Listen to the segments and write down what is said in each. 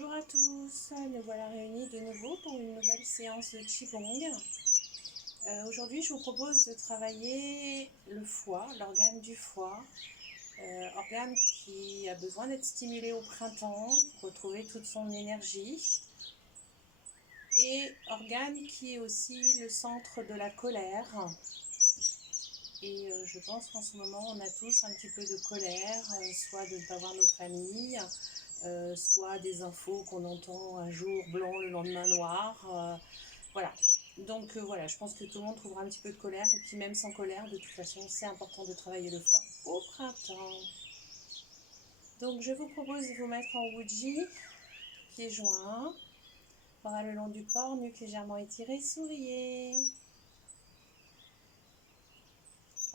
Bonjour à tous, nous voilà réunis de nouveau pour une nouvelle séance de Qigong. Aujourd'hui, je vous propose de travailler le foie, l'organe du foie, organe qui a besoin d'être stimulé au printemps pour retrouver toute son énergie, et organe qui est aussi le centre de la colère. Et je pense qu'en ce moment, on a tous un petit peu de colère, soit de ne pas voir nos familles, soit des infos qu'on entend un jour blanc, le lendemain noir. Voilà. Donc voilà, je pense que tout le monde trouvera un petit peu de colère. Et puis même sans colère, de toute façon, c'est important de travailler le foie au printemps. Donc je vous propose de vous mettre en Wuji, pieds joints, bras le long du corps, nuque légèrement étirée, souriez.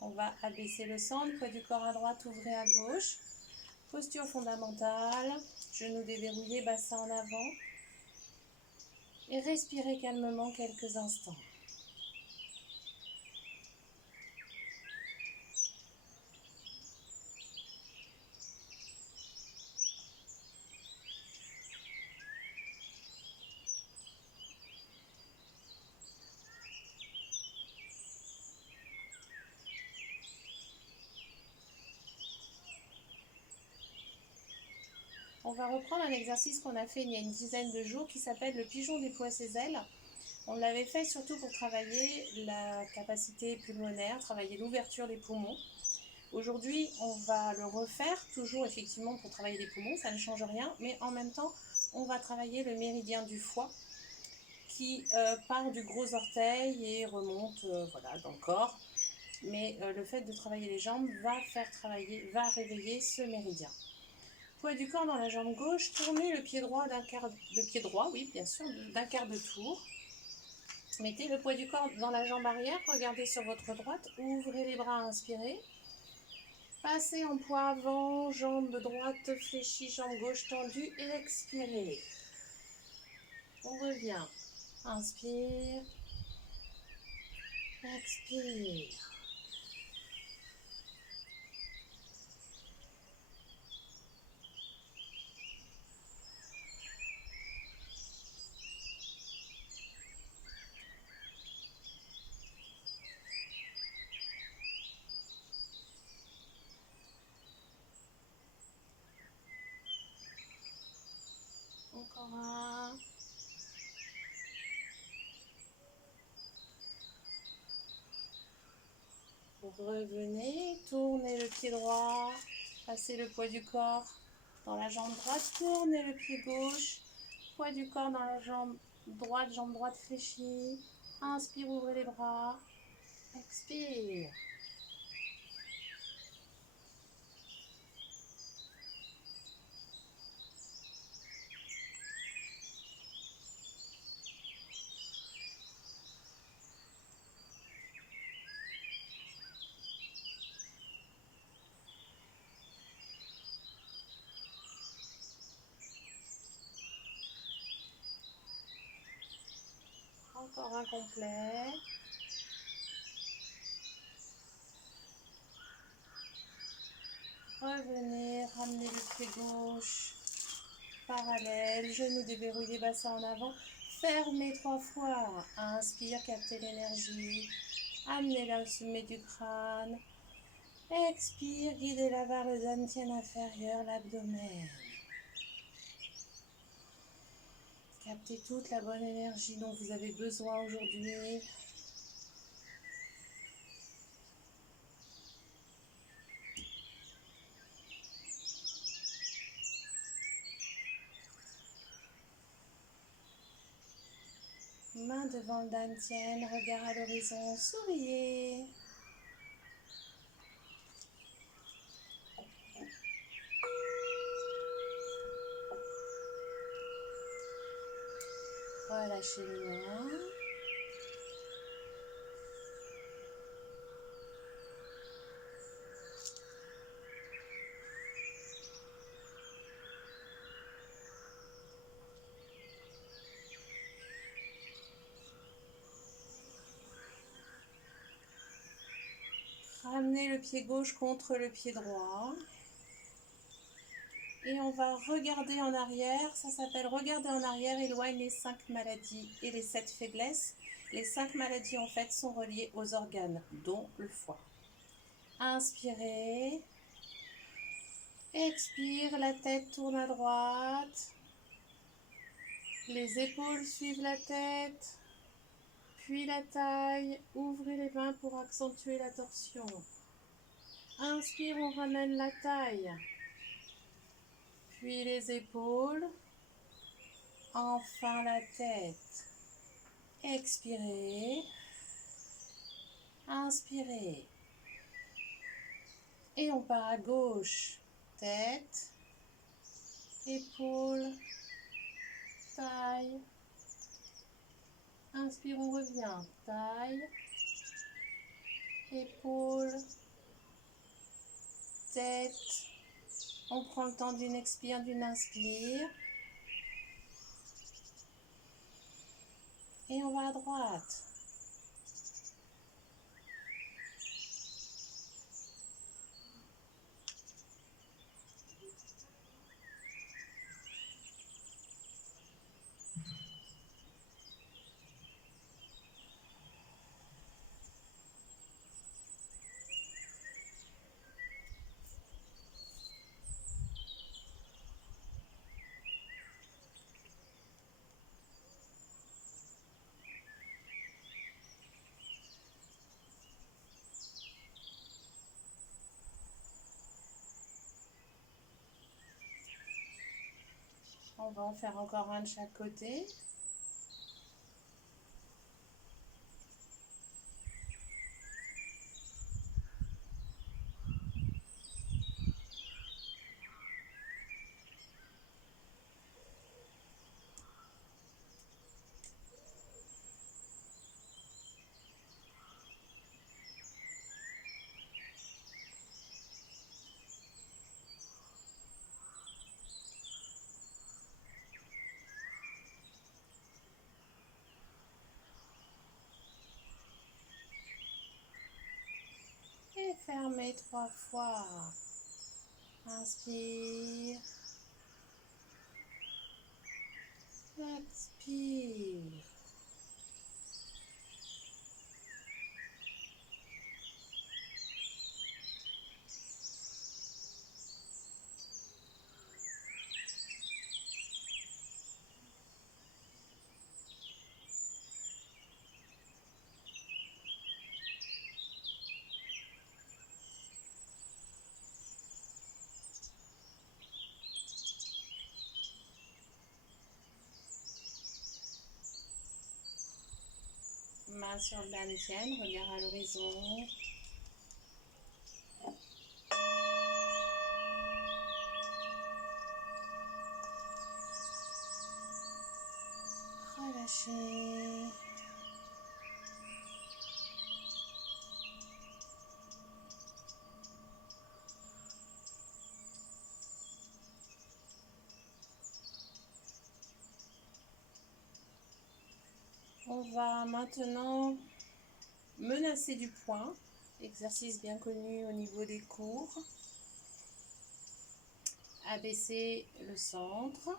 On va abaisser le centre, poids du corps à droite, ouvrez à gauche. Posture fondamentale, genoux déverrouillés, bassin en avant. Et respirez calmement quelques instants. On va reprendre un exercice qu'on a fait il y a une dizaine de jours qui s'appelle le pigeon déploie ses ailes. On l'avait fait surtout pour travailler la capacité pulmonaire, travailler l'ouverture des poumons. Aujourd'hui, on va le refaire, toujours effectivement pour travailler les poumons, ça ne change rien, mais en même temps, on va travailler le méridien du foie qui part du gros orteil et remonte voilà, dans le corps. Mais le fait de travailler les jambes va réveiller ce méridien. Poids du corps dans la jambe gauche, tournez le pied droit oui, bien sûr, d'un quart de tour. Mettez le poids du corps dans la jambe arrière, regardez sur votre droite, ouvrez les bras, inspirez. Passez en poids avant, jambe droite fléchie, jambe gauche tendue, et expirez. On revient. Inspire. Expire. Encore un. Revenez, tournez le pied droit, passez le poids du corps dans la jambe droite, tournez le pied gauche, poids du corps dans la jambe droite fléchie. Inspire, ouvrez les bras, expire. Encore un complet. Revenez, ramenez le pied gauche, parallèle, genoux déverrouillés, bassin en avant. Fermez 3 fois. Inspire, captez l'énergie. Amenez-la au sommet du crâne. Expire, guidez-la vers le dantian inférieur, l'abdomen. Captez toute la bonne énergie dont vous avez besoin aujourd'hui. Main devant le dantian, regard à l'horizon, souriez. Relâchez les mains. Ramenez le pied gauche contre le pied droit. Et on va regarder en arrière. Ça s'appelle regarder en arrière, éloigne les 5 maladies et les 7 faiblesses. Les 5 maladies en fait sont reliées aux organes, dont le foie. Inspirez. Expire, la tête tourne à droite. Les épaules suivent la tête. Puis la taille. Ouvrez les mains pour accentuer la torsion. Inspire, on ramène la taille. Puis les épaules. Enfin la tête. Expirez. Inspirez. Et on part à gauche. Tête, épaules, taille. Inspire, on revient. Taille, épaules, tête. On prend le temps d'une expire, d'une inspire. Et on va à droite. On va en faire encore un de chaque côté. Et fermez 3 fois. Inspire. Expire. Main sur le dantian, regard à l'horizon. Relâchez. On va maintenant menacer du poing, exercice bien connu au niveau des cours. Abaissez le centre,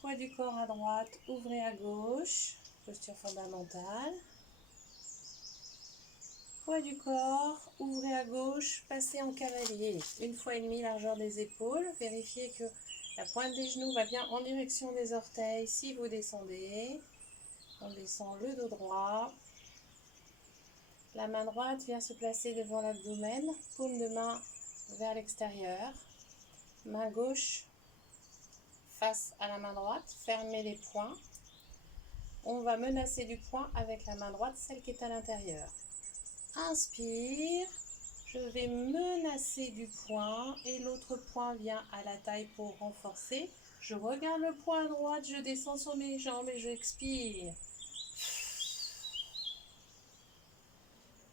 poids du corps à droite, ouvrez à gauche, posture fondamentale. Poids du corps, ouvrez à gauche, passez en cavalier. 1,5 fois largeur des épaules, vérifiez que la pointe des genoux va bien en direction des orteils. Si vous descendez, on descend le dos droit. La main droite vient se placer devant l'abdomen, paume de main vers l'extérieur. Main gauche face à la main droite, fermez les poings. On va menacer du poing avec la main droite, celle qui est à l'intérieur. Inspire, je vais menacer du poing et l'autre poing vient à la taille pour renforcer. Je regarde le poing à droite, je descends sur mes jambes et j'expire.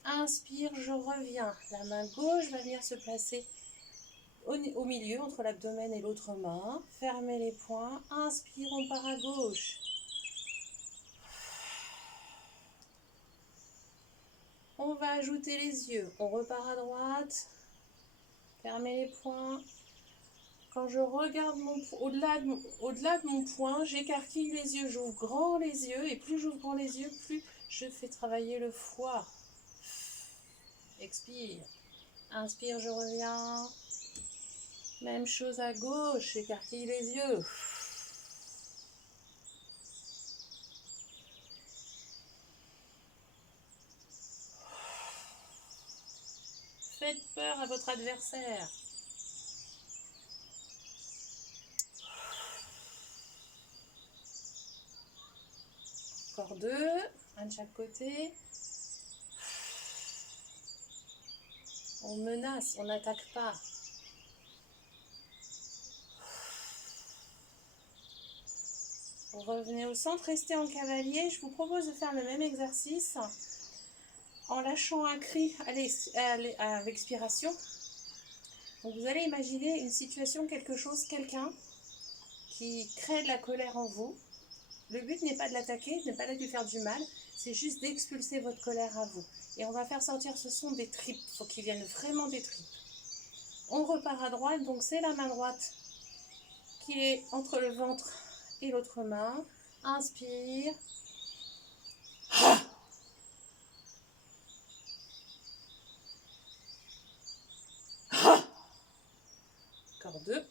Inspire, je reviens. La main gauche va venir se placer au milieu, entre l'abdomen et l'autre main. Fermez les poings. Inspire, on part à gauche. On va ajouter les yeux. On repart à droite. Fermez les poings. Quand je regarde au-delà de mon poing, j'écarquille les yeux, j'ouvre grand les yeux, et plus j'ouvre grand les yeux, plus je fais travailler le foie. Expire. Inspire, je reviens. Même chose à gauche, j'écarquille les yeux. Faites peur à votre adversaire. Encore 2, un de chaque côté. On menace, on n'attaque pas. Vous revenez au centre, restez en cavalier. Je vous propose de faire le même exercice en lâchant un cri à l'expiration. Donc vous allez imaginer une situation, quelque chose, quelqu'un qui crée de la colère en vous. Le but n'est pas de l'attaquer, n'est pas de lui faire du mal, c'est juste d'expulser votre colère à vous. Et on va faire sortir ce son des tripes, il faut qu'il vienne vraiment des tripes. On repart à droite, donc c'est la main droite qui est entre le ventre et l'autre main. Inspire. Encore 2.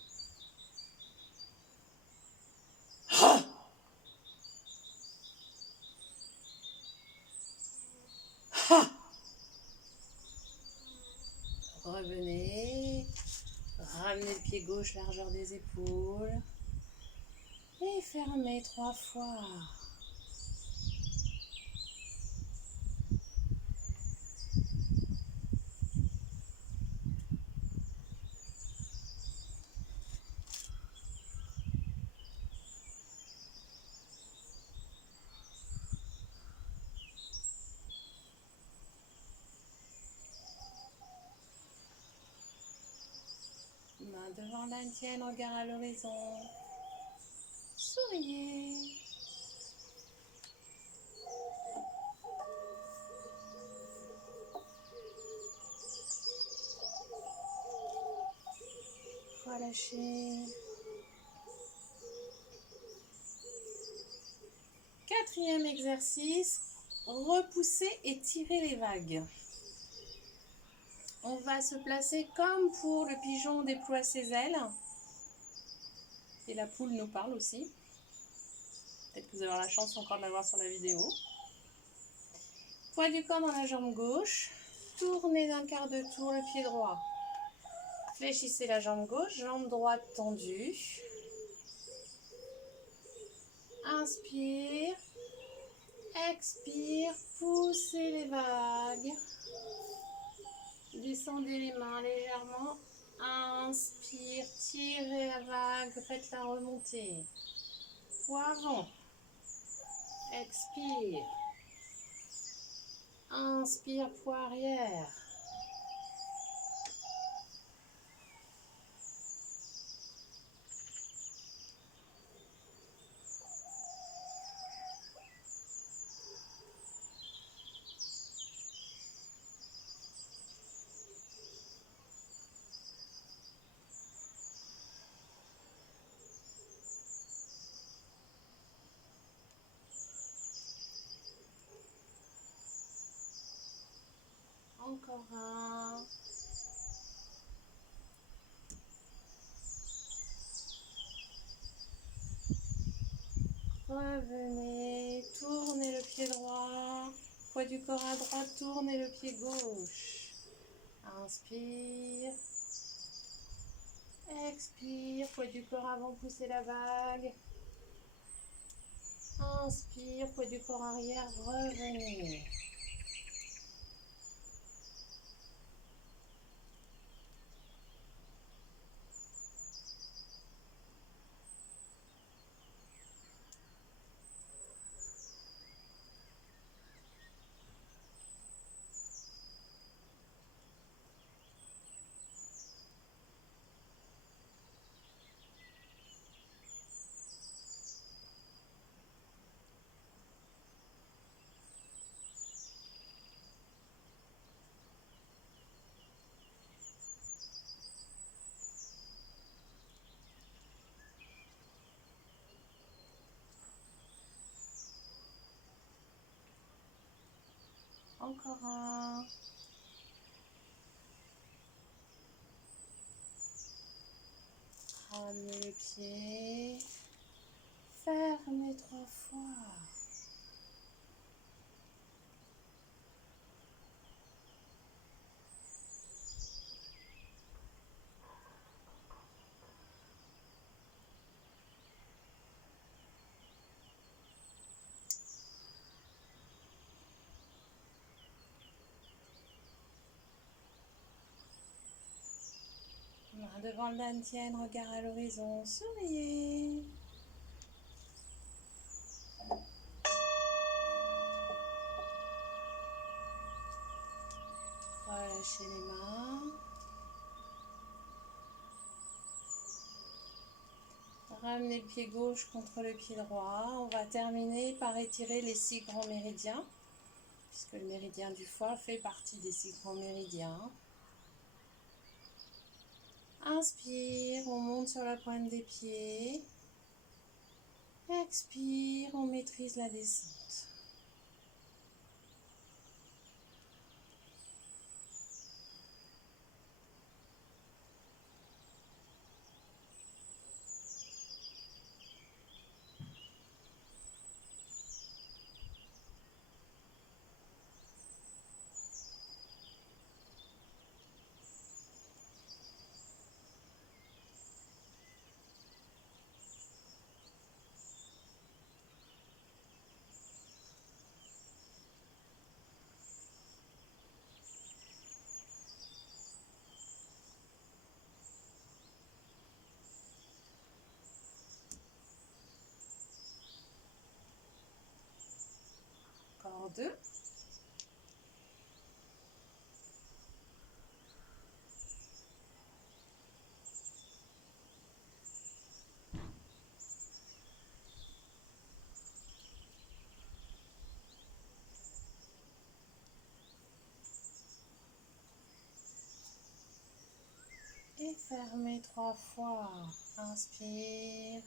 Revenez. Ramenez le pied gauche, largeur des épaules. Et fermez 3 fois. Main devant la tienne, regard à l'horizon. Souriez. Relâchez. 4e exercice, repousser et tirer les vagues. On va se placer comme pour le pigeon déploie ses ailes. Et la poule nous parle aussi. Peut-être que vous avez la chance encore de la voir sur la vidéo. Poids du corps dans la jambe gauche. Tournez d'un quart de tour le pied droit. Fléchissez la jambe gauche, jambe droite tendue. Inspire. Expire. Poussez les vagues. Descendez les mains légèrement. Inspire. Tirez la vague. Faites-la remonter. Poids avant. Expire. Inspire, poids arrière. Encore un. Revenez, tournez le pied droit. Poids du corps à droite, tournez le pied gauche. Inspire. Expire, poids du corps avant, poussez la vague. Inspire, poids du corps arrière, revenez. Encore un. Ramenez le pied. Fermez 3 fois. Main devant le dantian, regard à l'horizon, souriez. Relâchez les mains. Ramenez le pied gauche contre le pied droit. On va terminer par étirer les 6 grands méridiens, puisque le méridien du foie fait partie des 6 grands méridiens. Inspire, on monte sur la pointe des pieds. Expire, on maîtrise la descente. Encore 2. Et fermez 3 fois. Inspire.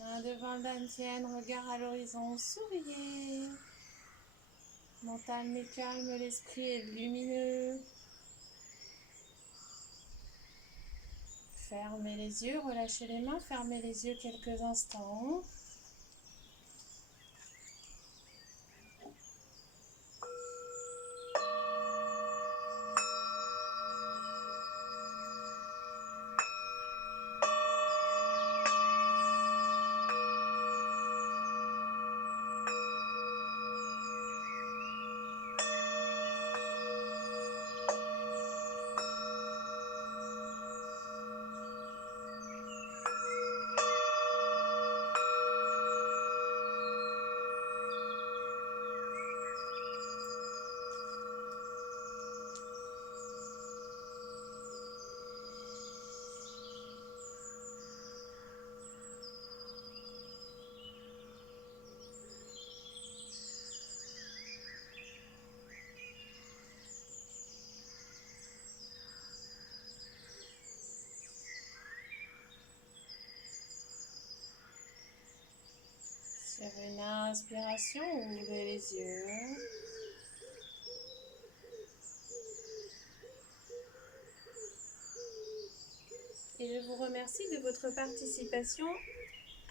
Main devant le dantian, regard à l'horizon, souriez. Mental est calme, l'esprit est lumineux. Fermez les yeux, relâchez les mains, fermez les yeux quelques instants. Sur une inspiration, ouvrez les yeux. Et je vous remercie de votre participation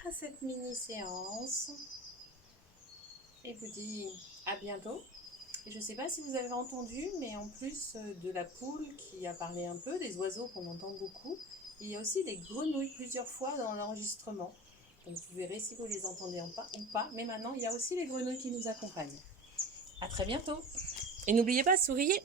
à cette mini-séance. Et vous dis à bientôt. Et je ne sais pas si vous avez entendu, mais en plus de la poule qui a parlé un peu, des oiseaux qu'on entend beaucoup, il y a aussi des grenouilles plusieurs fois dans l'enregistrement. Donc vous verrez si vous les entendez ou pas. Mais maintenant, il y a aussi les grenouilles qui nous accompagnent. À très bientôt. Et n'oubliez pas, souriez.